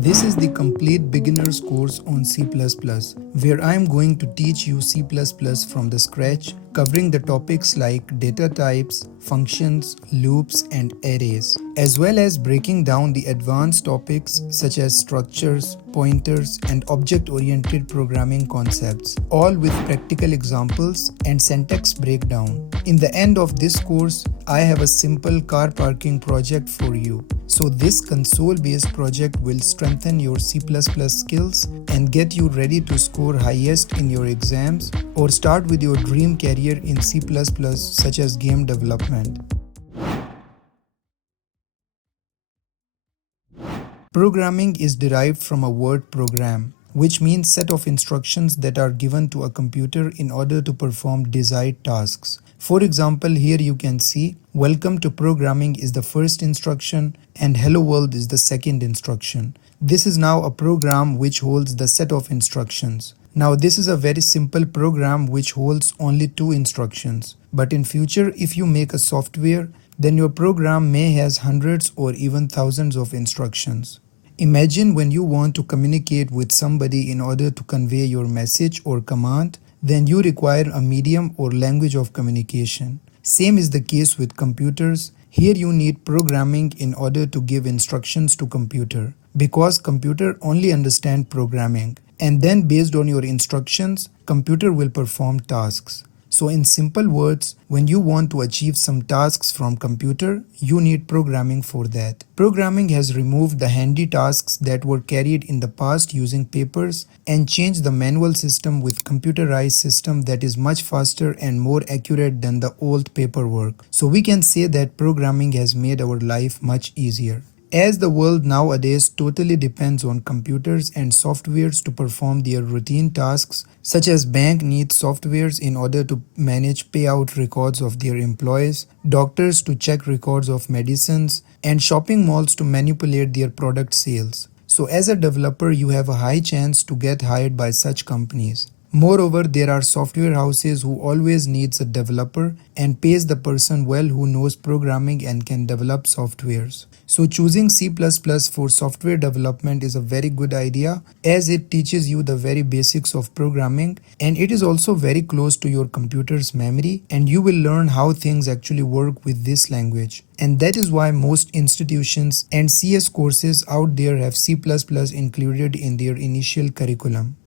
This is the complete beginner's course on C++, where I am going to teach you C++ from the scratch, covering the topics like data types, functions, loops, and arrays, as well as breaking down the advanced topics such as structures, pointers, and object-oriented programming concepts, all with practical examples and syntax breakdown. In the end of this course, I have a simple car parking project for you. So this console-based project will strengthen your C++ skills and get you ready to score highest in your exams or start with your dream career in C++ such as game development. Programming is derived from a word program, which means set of instructions that are given to a computer in order to perform desired tasks. For example, here you can see welcome to programming is the first instruction and hello world is the second instruction. This is now a program which holds the set of instructions. Now this is a very simple program which holds only two instructions. But in future, if you make a software, then your program may has hundreds or even thousands of instructions. Imagine when you want to communicate with somebody in order to convey your message or command, then you require a medium or language of communication. Same is the case with computers. Here you need programming in order to give instructions to computer, because computer only understand programming, and then based on your instructions, computer will perform tasks. So in simple words, when you want to achieve some tasks from computer, you need programming for that. Programming has removed the handy tasks that were carried in the past using papers and changed the manual system with computerized system that is much faster and more accurate than the old paperwork. So we can say that programming has made our life much easier. As the world nowadays totally depends on computers and softwares to perform their routine tasks, such as bank needs softwares in order to manage payout records of their employees, doctors to check records of medicines, and shopping malls to manipulate their product sales. So as a developer, you have a high chance to get hired by such companies. Moreover, there are software houses who always needs a developer and pays the person well who knows programming and can develop softwares. So choosing C++ for software development is a very good idea, as it teaches you the very basics of programming, and it is also very close to your computer's memory, and you will learn how things actually work with this language. And that is why most institutions and CS courses out there have C++ included in their initial curriculum.